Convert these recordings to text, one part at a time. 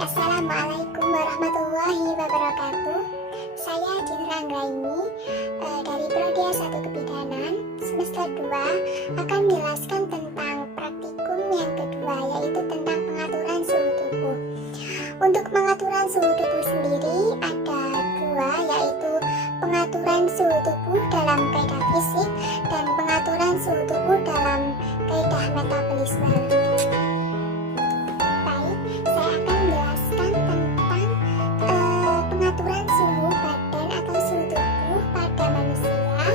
Assalamualaikum warahmatullahi wabarakatuh. Saya Citra Anggraini dari Prodi S1 Kebidanan semester 2 akan menjelaskan tentang praktikum yang kedua, yaitu tentang pengaturan suhu tubuh. Untuk pengaturan suhu tubuh sendiri ada dua, yaitu pengaturan suhu tubuh dalam kaidah fisik dan pengaturan suhu tubuh dalam kaidah metabolisme. Pengaturan suhu badan atau suhu tubuh pada manusia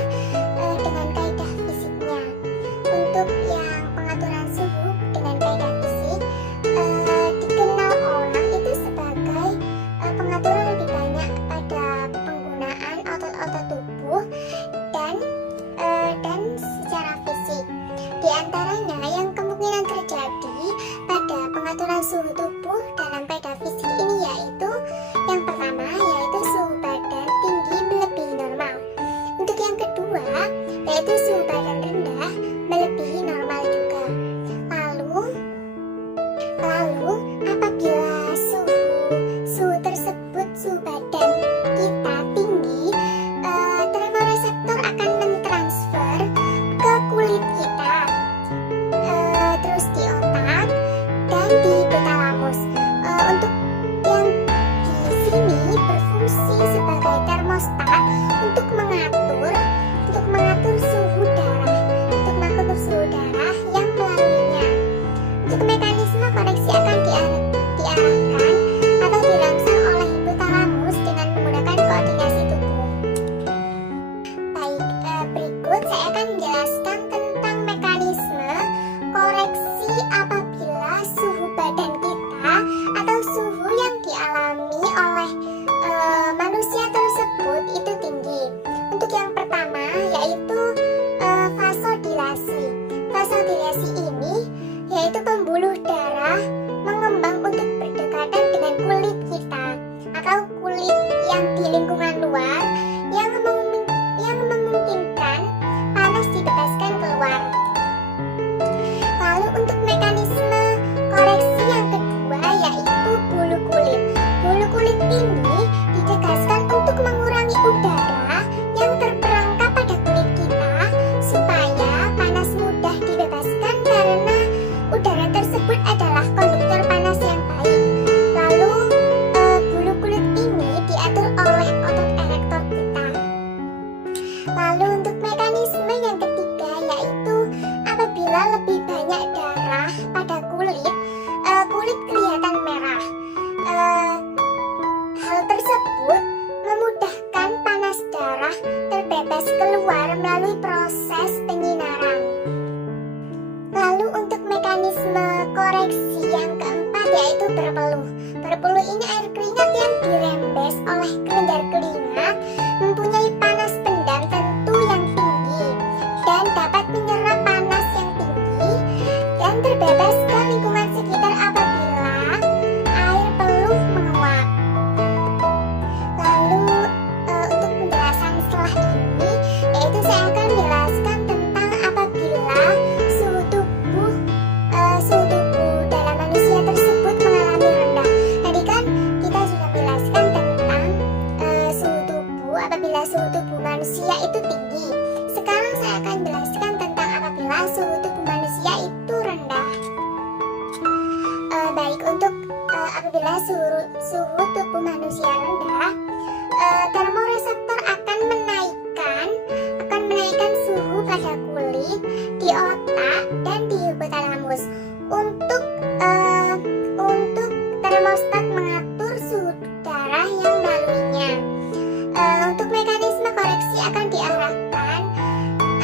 dengan kaidah fisiknya. Untuk yang pengaturan suhu dengan kaidah fisik dikenal orang itu sebagai pengaturan lebih banyak pada penggunaan otot-otot tubuh dan secara fisik. Di antaranya yang kemungkinan terjadi pada pengaturan suhu tubuh dalam kaidah fisik ini yaitu yang pertama yaitu suhu badan tinggi melebihi normal. Untuk yang kedua yaitu suhu badan rendah melebihi normal juga. Lalu apabila suhu tersebut, suhu badan kita tinggi, termoreseptor akan mentransfer ke kulit kita, terus di otak dan di hipotalamus. Untuk yang di sini berfungsi sebagai termostat untuk mengatur suhu darah yang melaluinya. Untuk mekanisme koreksi akan diarahkan atau dirangsang oleh hipotalamus dengan menggunakan koordinasi tubuh. Berikut saya akan menjelaskan tentang mekanisme koreksi apabila suhu badan kita atau suhu yang dialami oleh manusia tersebut itu tinggi. Untuk yang pertama yaitu vasodilasi. Vasodilasi ini yaitu pembuluh darah mengembang untuk berdekatan dengan kulit kita atau kulit yang di lingkungan luar yang memungkinkan panas dibebaskan keluar. Lalu untuk mekanisme koreksi yang kedua yaitu bulu kulit. Bulu kulit ini ditegaskan untuk mengurangi udara yang terperangkap pada kulit kita supaya panas mudah dibebaskan karena udara tersebut adalah konduktor panas yang baik. Lalu bulu kulit ini diatur oleh otot erektor kita. Lalu untuk mekanisme yang ketiga yaitu apabila lebih banyak darah pada kulit kelihatan merah. Hal tersebut memudahkan panas darah terbebas keluar melalui proses penyinaran. Lalu untuk mekanisme koreksi yang keempat yaitu berpeluh. Berpeluh ini air keringat yang dirembes oleh kelenjar keringat mempunyai panas pendam tentu yang tinggi dan dapat menyerap panas yang tinggi dan terbebas ke lingkungan sekitar apabila air peluh menguap. Lalu untuk penjelasan setelah ini yaitu saya akan menjelaskan tentang apabila suhu tubuh dalam manusia tersebut mengalami rendah. Tadi kan kita sudah menjelaskan tentang suhu tubuh apabila suhu tubuh manusia itu tinggi. Sekarang saya akan menjelaskan tentang apabila suhu tubuh manusia itu rendah. Baik, untuk apabila suhu tubuh manusia rendah, termoreseptor akan menaikkan suhu pada kulit, di otak dan di hipotalamus. Untuk termostat mengatur suhu darah yang melaluinya. Untuk mekanisme koreksi akan diarahkan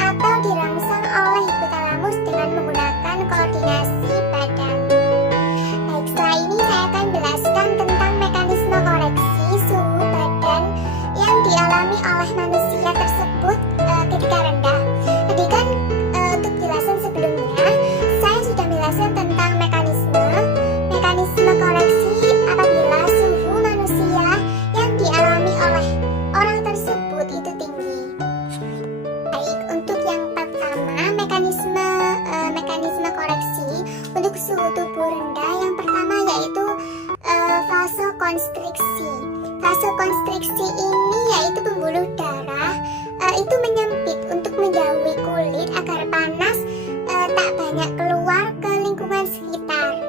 atau dirangsang oleh hipotalamus dengan menggunakan koordinasi badan. Baik, setelah ini saya akan jelaskan tentang mekanisme koreksi suhu badan yang dialami oleh manusia tersebut ketika rendah. Tadi kan untuk jelasan sebelumnya saya sudah menjelaskan tentang mekanisme koreksi vasokonstriksi. Vasokonstriksi ini yaitu pembuluh darah itu menyempit untuk menjauhi kulit agar panas tak banyak keluar ke lingkungan sekitar.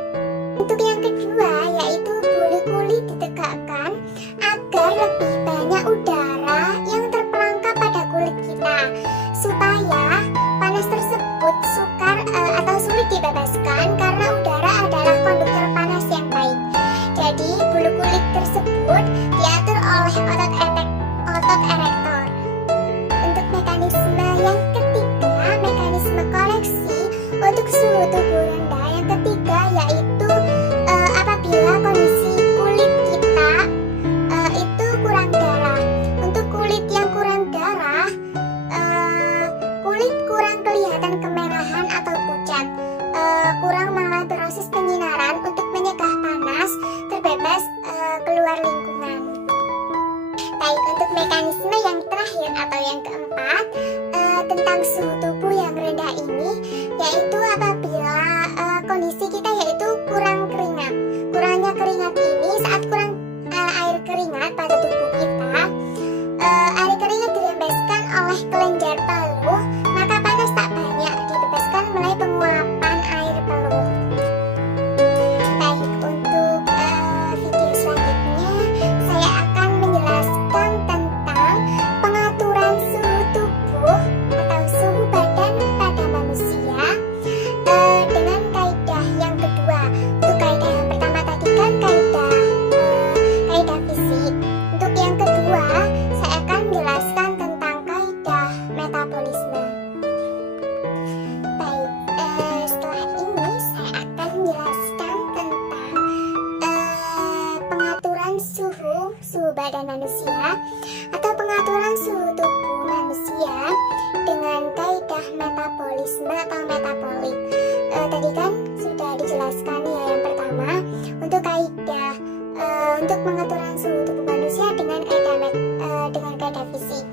Untuk yang kedua yaitu bulu kulit ditegakkan agar lebih banyak udara yang terperangkap pada kulit kita supaya panas tersebut sukar atau sulit dibebaskan karena udara adalah konduktor panas yang baik. Jadi bulu kulit tersebut diatur oleh otot erektor. Untuk mekanisme yang ketiga, mekanisme koreksi untuk suhu tubuh rendah. Yang ketiga yaitu apabila kondisi kulit kita itu kurang darah. Untuk kulit yang kurang darah, kulit kurang kelihatan kemerahan atau pucat, kurang mengalami proses penyinaran untuk menyegah panas terbebas keluar lingkungan. Baik, untuk mekanisme yang terakhir atau yang keempat tentang suhu tubuh yang rendah ini yaitu apabila kondisi kita yaitu kurang keringat. Kurangnya keringat ini saat kurang air keringat pada tubuh kita, air keringat dirembeskan oleh kelenjar peluh, maka panas tak banyak dibebaskan melalui penguapan air peluh. Baik, untuk video selanjutnya saya akan menjelaskan tentang pengaturan suhu tubuh atau suhu badan pada manusia dengan kaidah yang kedua. Untuk kaidah yang pertama tadi kan kaidah fisik. Untuk yang kedua saya akan menjelaskan tentang kaidah metabolisme. Baik, setelah ini saya akan menjelaskan tentang pengaturan suhu badan manusia atau pengaturan suhu tubuh manusia dengan kaidah metabolisme atau metabolik. Tadi kan sudah dijelaskan ya, yang pertama untuk kaidah untuk pengaturan suhu tubuh manusia dengan kaidah fisik.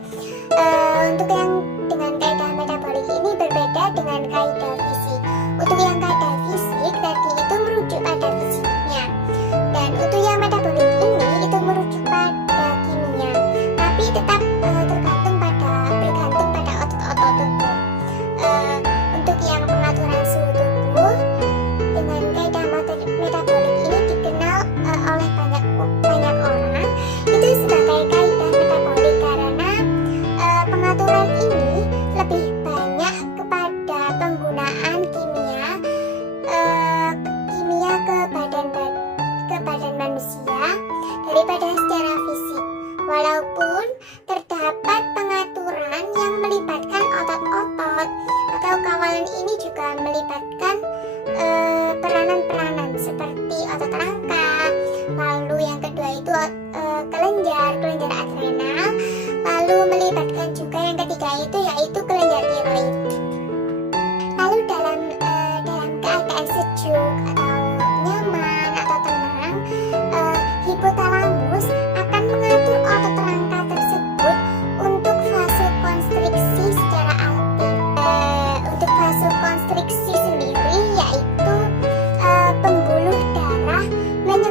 Untuk yang dengan kaidah metabolik ini berbeda dengan kaidah fisik. Untuk yang kaidah fisik tadi itu merujuk pada fisiknya, dan untuk yang metabolik ini itu merujuk pada kimia, tapi tetap bergantung pada otot-otot tubuh. Untuk yang pengaturan suhu tubuh dengan kaidah metabolik ini dikenal oleh banyak orang itu sebagai kaidah metabolik karena pengaturan ini lebih banyak kepada penggunaan kimia ke badan manusia daripada secara fisik. Walaupun terdapat pengaturan yang melibatkan otot-otot atau kawalan, ini juga melibatkan peranan-peranan seperti otot rangka, lalu yang kedua itu kelenjar adrenal, lalu melibatkan juga yang ketiga itu yaitu kelenjar tiroid. Lalu dalam keadaan sejuk atau nyaman atau tenang, hipotalamus akan mengatur otot rangka tersebut untuk vasokonstriksi secara aktif. Untuk vasokonstriksi sendiri yaitu pembuluh darah yang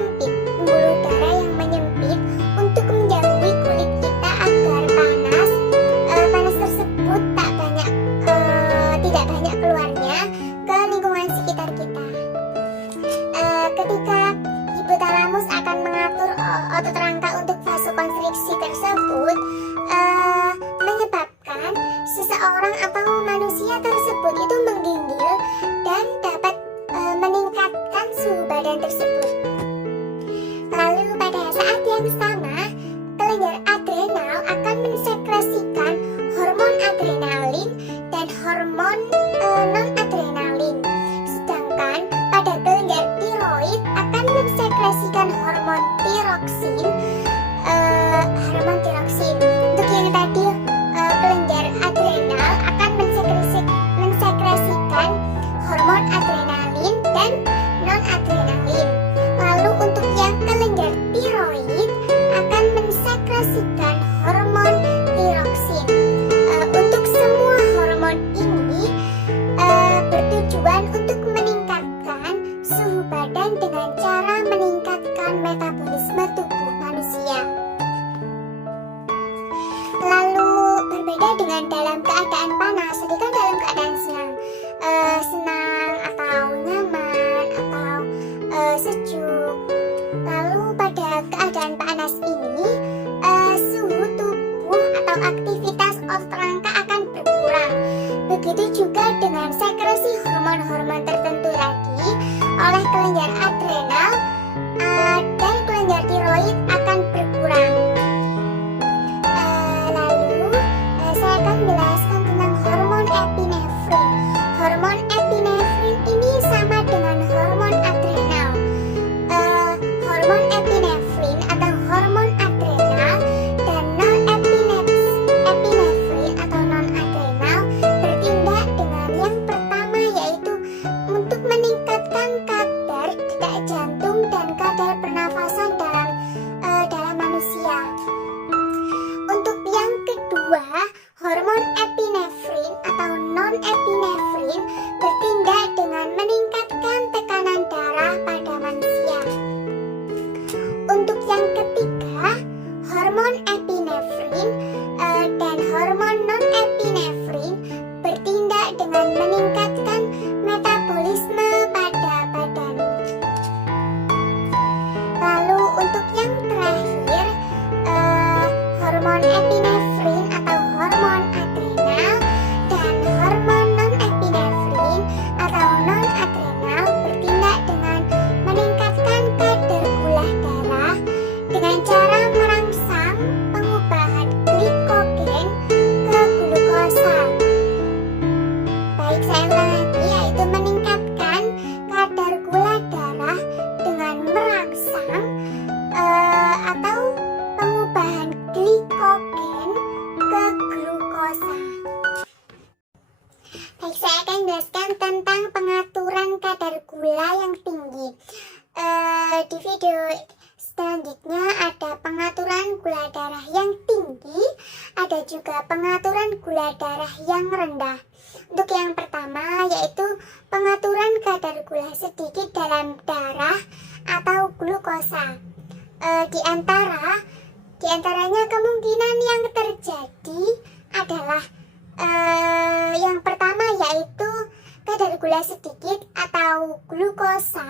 menyempit untuk menjauhi kulit kita agar panas tersebut tidak banyak keluarnya ke lingkungan sekitar kita. Ketika hipotalamus akan mengatur otot rangka untuk vasokonstriksi tersebut, menyebabkan seseorang atau manusia tersebut itu menggigil dan dapat meningkatkan suhu badan tersebut. Lalu pada saat yang sama, kelenjar adrenal akan mensekresikan hormon adrenalin dan hormon non-adrenalin. Sedangkan pada kelenjar tiroid akan mensekresikan hormon tiroksin. Untuk yang tadi kelenjar adrenal akan mensekresikan hormon adrenalin dan non-adrenalin. Lalu untuk yang kelenjar tiroid akan mensekresikan hormon tiroksin. Untuk semua hormon ini bertujuan untuk meningkatkan suhu badan dengan cara meningkatkan metabolisme tubuh. sejuk. Lalu pada keadaan panas ini, suhu tubuh atau aktivitas otot rangka akan berkurang. Begitu juga dengan sekresi hormon-hormon tertentu tadi oleh kelenjar adrenal dan kelenjar tiroid akan berkurang. Lalu saya akan menjelaskan tentang hormon epinefrin. Hormon epinefrin ini sama dengan hormon adrenal. Hormon epinefrin atau hormon adrenal dan non-epinefrin atau non-adrenal bertindak dengan yang pertama, yaitu untuk meningkatkan kadar detak jantung dan kadar pernafasan dalam manusia. Untuk yang kedua, hormon epinefrin atau non-epinefrin bertindak dengan meningkatkan tekanan darah pada manusia. Untuk yang ketiga, hormon epinefrin dan hormon non-epinefrin bertindak dengan meningkatkan metabolisme pada badan. Lalu untuk yang terakhir, hormon epinefrin atau hormon adrenal dan hormon non-epinefrin atau non-adrenal bertindak dengan meningkatkan kadar gula darah dengan cara merangsang pengubahan glikogen ke glukosa. Baik, saya ulang lagi, yaitu meningkatkan kadar gula darah dengan merangsang atau pengubahan glikogen ke glukosa. Baik, saya akan jelaskan tentang pengaturan kadar gula yang tinggi. Di video selanjutnya ada pengaturan gula darah yang tinggi, ada juga pengaturan gula darah yang rendah. Untuk yang pertama yaitu pengaturan kadar gula sedikit dalam darah atau glukosa. Di antaranya kemungkinan yang terjadi adalah yang pertama yaitu kadar gula sedikit atau glukosa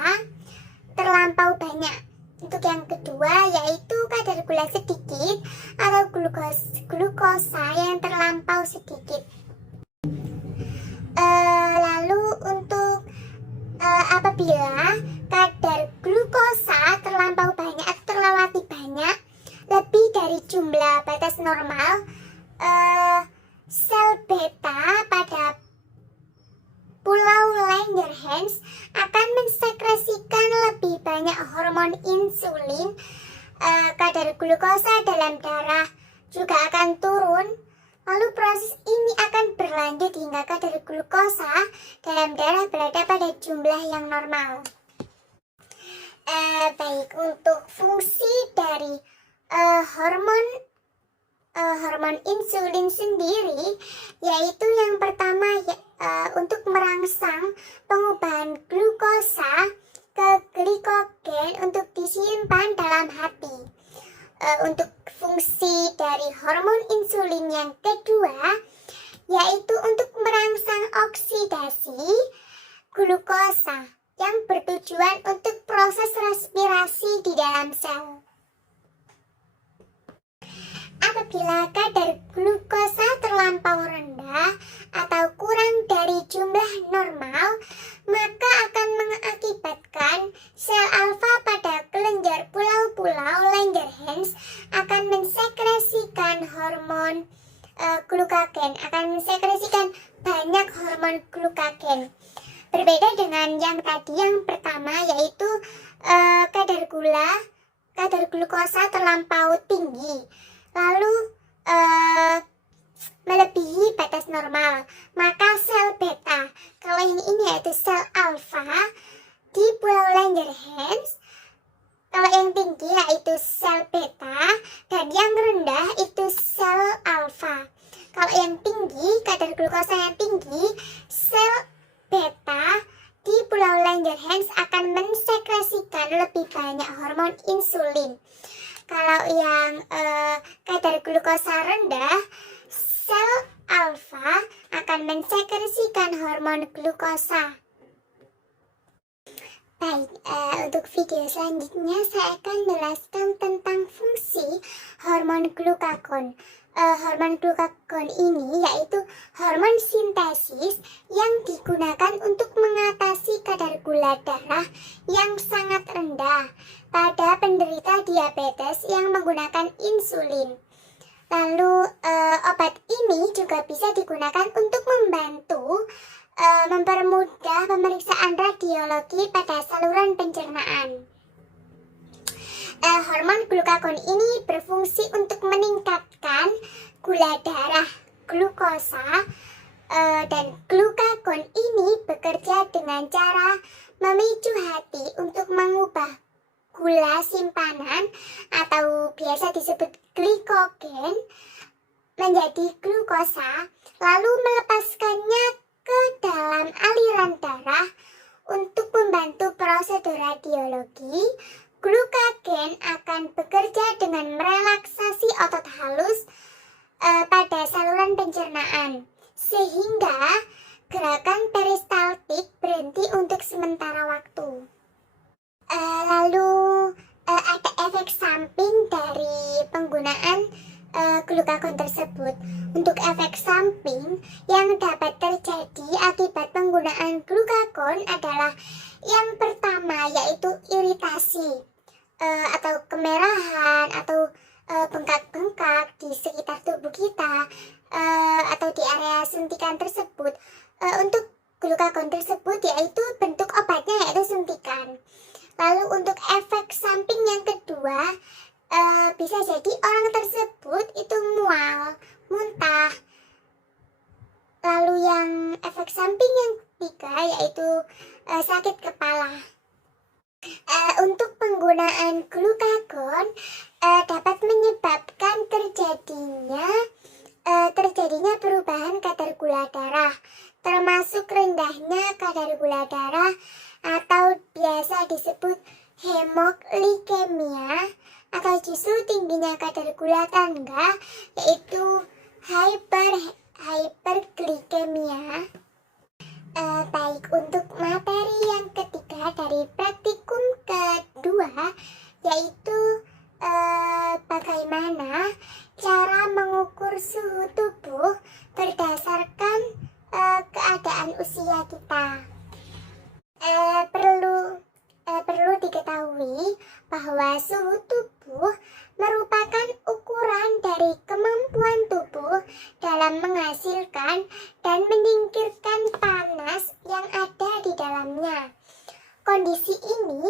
terlampau banyak. Untuk yang kedua yaitu kadar gula sedikit atau glukosa yang terlampau sedikit. Lalu untuk apabila kadar glukosa terlampau banyak atau terlewati banyak lebih dari jumlah batas normal, sel beta pada pulau Langerhans akan mensekresikan lebih banyak hormon insulin. Kadar glukosa dalam darah juga akan turun. Lalu proses ini akan berlanjut hingga kadar glukosa dalam darah berada pada jumlah yang normal. Baik, untuk fungsi dari hormon insulin sendiri, yaitu yang pertama untuk merangsang pengubahan glukosa ke glikogen untuk disimpan dalam hati. Untuk fungsi dari hormon insulin yang kedua yaitu untuk merangsang oksidasi glukosa yang bertujuan untuk proses respirasi di dalam sel. Apabila kadar glukosa terlampau rendah atau kurang dari jumlah normal, maka akan mengakibatkan sel alfa pada kelenjar pulau-pulau Langerhans akan mensekresikan hormon glukagen, akan mensekresikan banyak hormon glukagen. Berbeda dengan yang tadi, yang pertama yaitu kadar glukosa terlampau tinggi, lalu melebihi batas normal, maka sel beta, kalau ini yaitu sel alfa di pulau Langerhans, kalau yang tinggi yaitu sel beta dan yang rendah itu sel alfa. Kalau yang tinggi, kadar glukosa yang tinggi, sel beta di pulau Langerhans akan mensekresikan lebih banyak hormon insulin. Kalau yang kadar glukosa rendah, sel alfa akan mensekresikan hormon glukosa. Baik, untuk video selanjutnya saya akan menjelaskan tentang fungsi hormon glukagon. Hormon glukagon ini yaitu hormon sintesis yang digunakan untuk mengatasi kadar gula darah yang sangat rendah pada penderita diabetes yang menggunakan insulin. Lalu obat ini juga bisa digunakan untuk membantu mempermudah pemeriksaan radiologi pada saluran pencernaan. Hormon glukagon ini berfungsi untuk meningkatkan gula darah, glukosa, dan glukagon ini bekerja dengan cara memicu hati untuk mengubah gula simpanan atau biasa disebut glikogen menjadi glukosa, lalu melepaskannya ke dalam aliran darah untuk membantu prosedur radiologi. Glukagen akan bekerja dengan merelaksasi otot halus pada saluran pencernaan, sehingga gerakan peristaltik berhenti untuk sementara waktu. Lalu ada efek samping dari penggunaan glukagon tersebut. Untuk efek samping yang dapat terjadi akibat penggunaan glukagon adalah yang pertama yaitu iritasi atau kemerahan atau bengkak-bengkak di sekitar tubuh kita atau di area suntikan tersebut. Untuk glukagon tersebut yaitu bentuk obatnya yaitu suntikan. Lalu untuk efek samping yang kedua, bisa jadi orang tersebut itu mual, muntah. Lalu yang efek samping yang ketiga yaitu sakit kepala. Untuk penggunaan glukagon dapat menyebabkan terjadinya perubahan kadar gula darah, termasuk rendahnya kadar gula darah atau biasa disebut hemoglikemia, atau justru tingginya kadar gula tangga yaitu hyperglikemia. Baik, untuk materi yang ketiga dari praktikum kedua yaitu bagaimana cara mengukur suhu tubuh berdasarkan keadaan usia kita. Perlu diketahui bahwa suhu tubuh merupakan ukuran dari kemampuan tubuh dalam menghasilkan dan menyingkirkan panas yang ada di dalamnya. Kondisi ini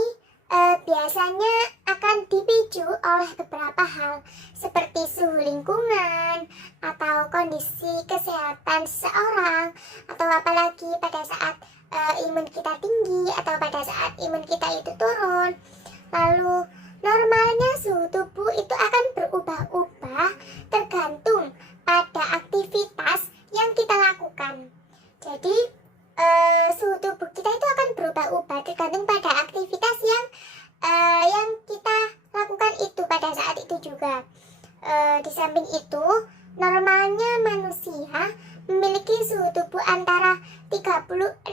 biasanya akan dipicu oleh beberapa hal seperti suhu lingkungan atau kondisi kesehatan seseorang, atau apalagi pada saat imun kita tinggi atau pada saat imun kita itu turun. Lalu normalnya suhu tubuh itu akan berubah-ubah tergantung pada aktivitas yang kita lakukan. Jadi suhu tubuh kita itu akan berubah-ubah tergantung pada aktivitas yang kita lakukan itu pada saat itu juga. Di samping itu, normalnya manusia memiliki suhu tubuh antara 36,5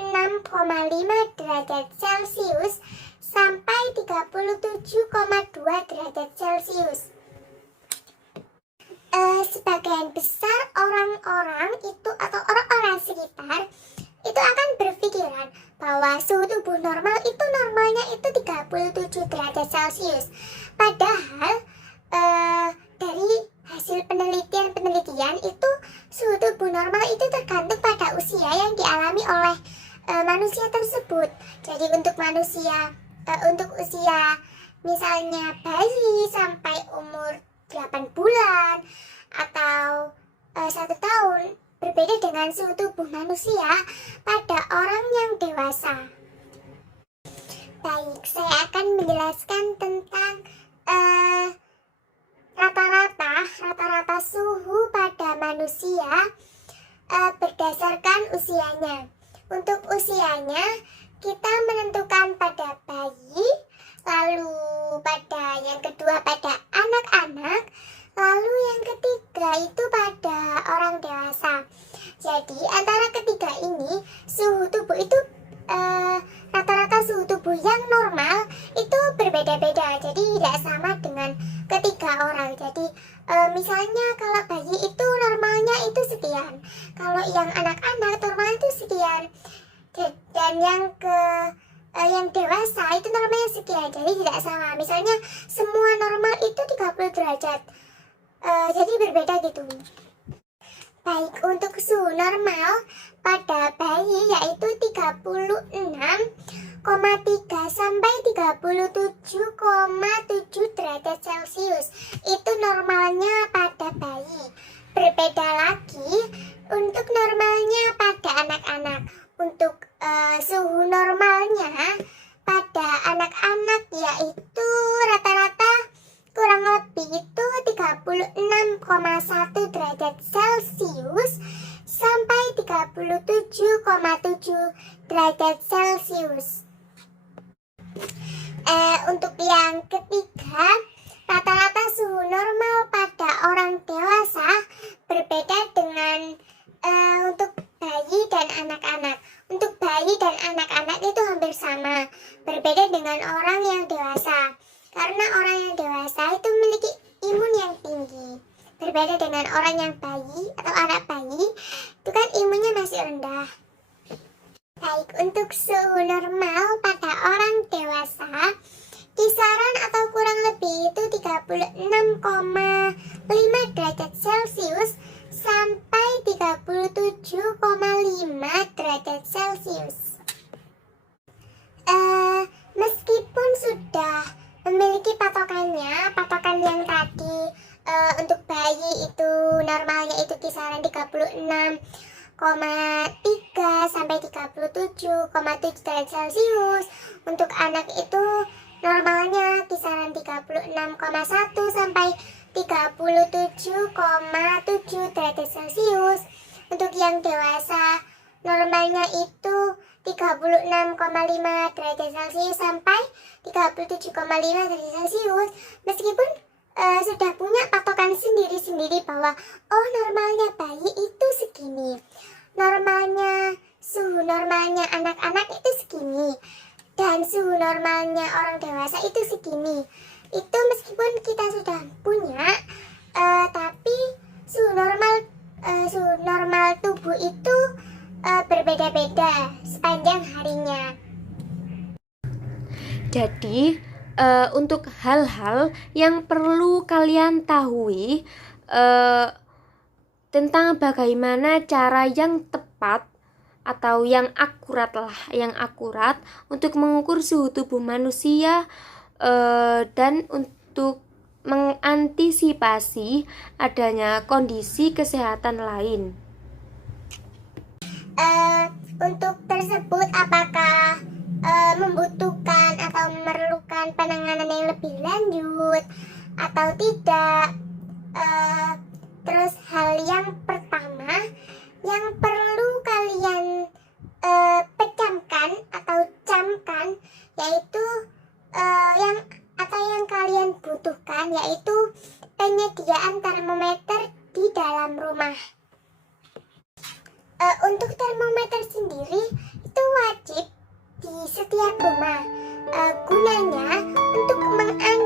derajat Celcius sampai 37,2 derajat Celcius. Sebagian besar orang-orang itu atau orang-orang sekitar itu akan berpikiran bahwa suhu tubuh normal itu normalnya itu 37 derajat Celcius. Padahal dari hasil penelitian itu suhu tubuh normal itu tergantung pada usia yang dialami oleh manusia tersebut. Jadi untuk usia misalnya bayi sampai umur 8 bulan atau 1 tahun berbeda dengan suhu tubuh manusia pada orang yang dewasa. Baik, saya akan menjelaskan tentang rata-rata suhu pada manusia berdasarkan usianya. Untuk usianya kita menentukan pada bayi, lalu pada yang kedua pada anak-anak, lalu yang ketiga itu pada orang dewasa. Jadi antara ketiga ini suhu tubuh itu rata-rata suhu tubuh yang berbeda-beda, jadi tidak sama dengan ketiga orang. Jadi misalnya kalau bayi itu normalnya itu sekian, kalau yang anak-anak normal itu sekian, dan yang dewasa itu normalnya sekian, jadi tidak sama. Misalnya semua normal itu 30 derajat, jadi berbeda gitu. Baik, untuk suhu normal pada bayi yaitu 36,3 sampai 37,7 derajat Celcius. Itu normalnya pada bayi. Berbeda lagi untuk normalnya pada anak-anak. Untuk suhu normalnya pada anak-anak yaitu rata-rata kurang lebih itu 36,1 derajat Celcius sampai 37,7 derajat Celcius. Untuk yang ketiga, rata-rata suhu normal pada orang dewasa berbeda dengan untuk bayi dan anak-anak. Untuk bayi dan anak-anak itu hampir sama, berbeda dengan orang yang dewasa. Karena orang yang dewasa itu memiliki imun yang tinggi. Berbeda dengan orang yang bayi atau anak bayi, itu kan imunnya masih rendah. Baik, untuk suhu normal pada orang dewasa, kisaran atau kurang lebih itu 36,5 derajat Celcius sampai 37,5 derajat Celcius. Meskipun sudah memiliki patokan yang tadi, untuk bayi itu normalnya itu kisaran 36,3 sampai 37,7 derajat Celcius. Untuk anak itu normalnya kisaran 36,1 sampai 37,7 derajat Celcius. Untuk yang dewasa normalnya itu 36,5 derajat Celcius sampai 37,5 derajat Celcius. Meskipun sudah punya patokan sendiri-sendiri bahwa normalnya bayi itu segini, suhu normalnya anak-anak itu segini, dan suhu normalnya orang dewasa itu segini. Itu meskipun kita sudah punya, tapi suhu normal tubuh itu berbeda-beda sepanjang harinya. Jadi untuk hal-hal yang perlu kalian tahu tentang bagaimana cara yang tepat atau yang akurat untuk mengukur suhu tubuh manusia, dan untuk mengantisipasi adanya kondisi kesehatan lain. Untuk tersebut, apakah membutuhkan atau memerlukan penanganan yang lebih lanjut atau tidak? Terus hal yang pertama yang perlu kalian pecamkan atau camkan yaitu yang kalian butuhkan yaitu penyediaan termometer di dalam rumah. Untuk termometer sendiri itu wajib di setiap rumah, gunanya untuk menganalisis